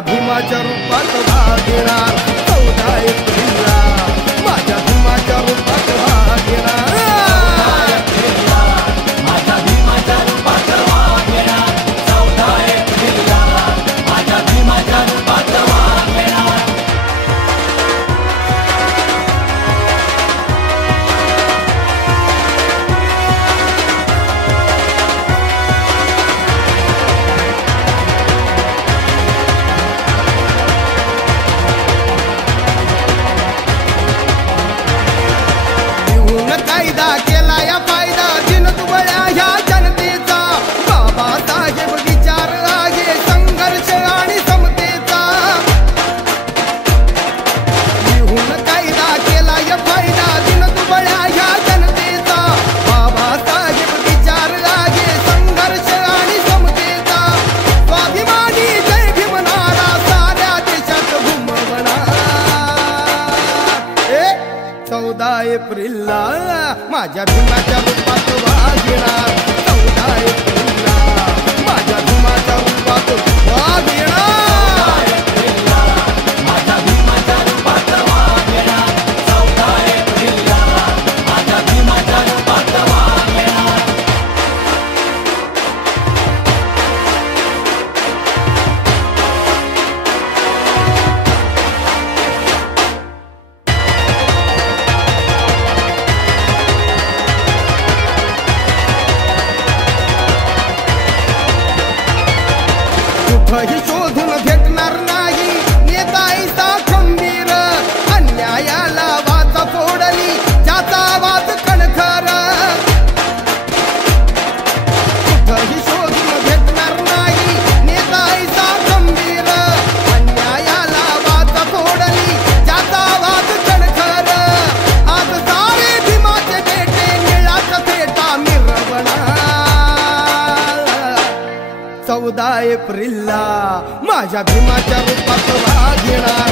माझ्या भीमाच्या रूपात भाग घेणार 14 एप्रिलला माझ्या भीमाच्या रूपात भाग घेणार माझ्या भीमाच्या रूपात भाग घेणार 14 एप्रिलला माझ्या भीमाच्या रूपात भाग घेणार कायदा केला या फायदा दिनदुबळ्या ह्या जनतेचा बाबासाहेब विचार आहे संघर्ष आणि समतेचा लिहून कायदा केला या फायदा दिनदुबळ्या ह्या जनतेचा बाबासाहेब विचार आहे संघर्ष आणि समतेचा स्वाभिमानी जय भीमनारा साऱ्या देशात घुमवणार 14 एप्रिलला माझ्या भीमाच्या रूपात भाग घेणार 14 एप्रिलला माझ्या भीमाच्या रूपात भाग घेणार माझ्या भीमाच्या रूपात भाग घेणार 14 एप्रिलला माझ्या भीमाच्या रूपात भाग घेणार कुठंही शोधून भेटणार नाही नेताईचा खंबीर अन्यायाला वाचा फोडली ज्याचा आवाज कणखर कुठंही शोधून भेटणार नाही नेताईचा खंबीर अन्यायाला वाचा फोडली ज्याचा आवाज कणखर आज सारे भीमाचे बेटे निळाचा फेटा मिरवणार 14 एप्रिलला माझ्या भीमाच्या रूपात भाग घेणार